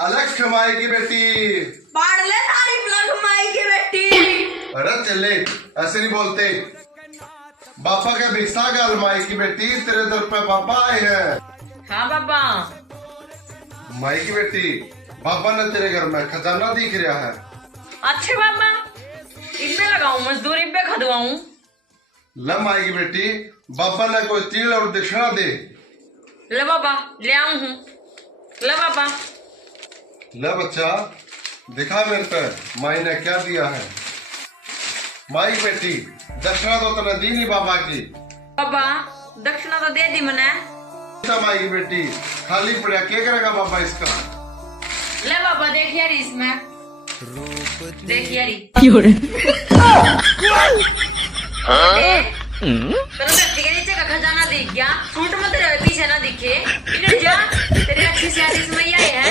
अलग कमाई की बेटी। बाढ़ ले तारीफ लग माई की बेटी। अरे चले, ऐसे नहीं बोलते। बापा का भिक्षा गाल माई की बेटी, तेरे दर पे बाबा आए हैं। हाँ बाबा। माई की बेटी, बाबा ने तेरे घर में खजाना दिख रहा है। अच्छे बाबा, इनपे लगाऊं मजदूर, इनपे खदवाऊं। ल माई की बेटी, बाबा ने कोई तिल और दक्षिणा दे। ले बाबा, ले आऊं हूँ। ले बाबा। ले बच्चा, दिखा मेरे पे माई ने क्या दिया है। माई की बेटी, दक्षिणा तो तूने दी नहीं बाबा की। बाबा, दक्षिणा तो दे दी मैंने। माई की बेटी, खाली पड़ा क्या करेगा बाबा इसका। ले बाबा, देख यारी इसमें, देख यारी। तेरे धरती के नीचे का खजाना दिख गया, सूट मत रहे पीछे ना दिखे। इधर जा, तेरे अच्छी से इसमें यही है।